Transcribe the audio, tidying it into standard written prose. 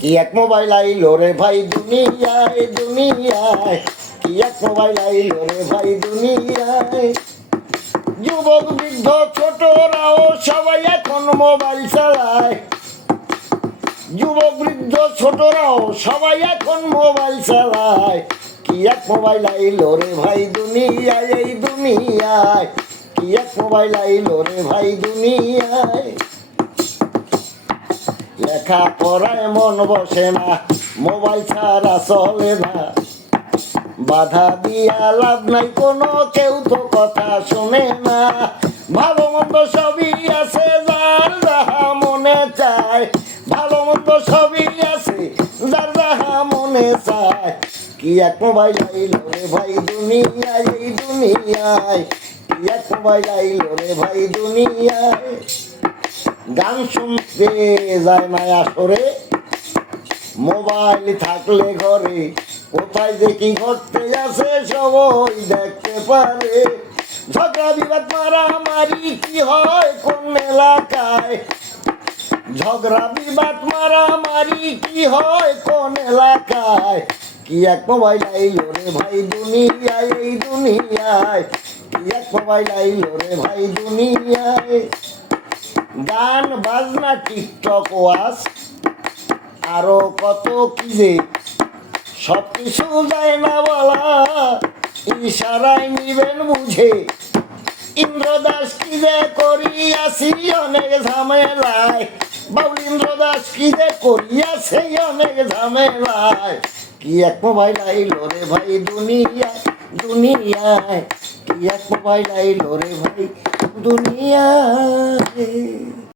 কি এক মোবাইল আইলো রে ভাই দুনিয়ায় দুনিয়ায়, কি এক মোবাইল আইলো রে ভাই দুনিয়ায়। যুবক বৃদ্ধ ছোটরাও সবাই এখন মোবাইল চালায়, যুবক বৃদ্ধ ছোটরাও সবাই এখন মোবাইল চালায়। কি এক মোবাইল আইলো রে ভাই দুনিয়ায়, এই দুনিয়ায় কি এক মোবাইল আইলো রে ভাই দুনিয়ায়। লেখা পড়ায় মন বসে না, মোবাইল ছাড়া চলে না, বাধা দিয়া লাভ নাই কোনো, কেউ তো কথা শোনে না। ভালো মন্দ সবই আছে যার যাহা মনে চায়, ভালো মন্দ সবই আছে যার যাহা মনে চায়। কি এক মোবাইল আইলো রে ভাই দুনিয়ায়, এই দুনিয়ায় কি এক মোবাইল আইলো রে ভাই দুনিয়ায়। গান শুনতে যায় না আসরে, মোবাইল থাকলে ঘরে, কোথায় যে কি ঘটতে আছে সবাই দেখতে পারে। ঝগড়া বিবাদ মারামারি কি হয় কোন এলাকায়, ঝগড়া বিবাদ মারামারি কি হয় কোন এলাকায়। কি এক মোবাইল আইলো রে ভাই দুনিয়ায়, এই দুনিয়ায় কি এক মোবাইল আইলো রে ভাই দুনিয়ায়। গান বাজনা টিকটক ওয়াজ আরো কত কি যে, সব কিছু যায় না বলা, ইশারায় নিবেন বুঝে। ইন্দ্রদাস কি যে করিয়াছি অনেক ঝামেলায়, বাউল ইন্দ্রদাস কি যে করিয়াছে অনেক ঝামেলায়। কি এক মোবাইল আইলো রে ভাই দুনিয়ায় দুনিয়ায়, কি এক মোবাইল আইলো রে ভাই দুনিয়ায়।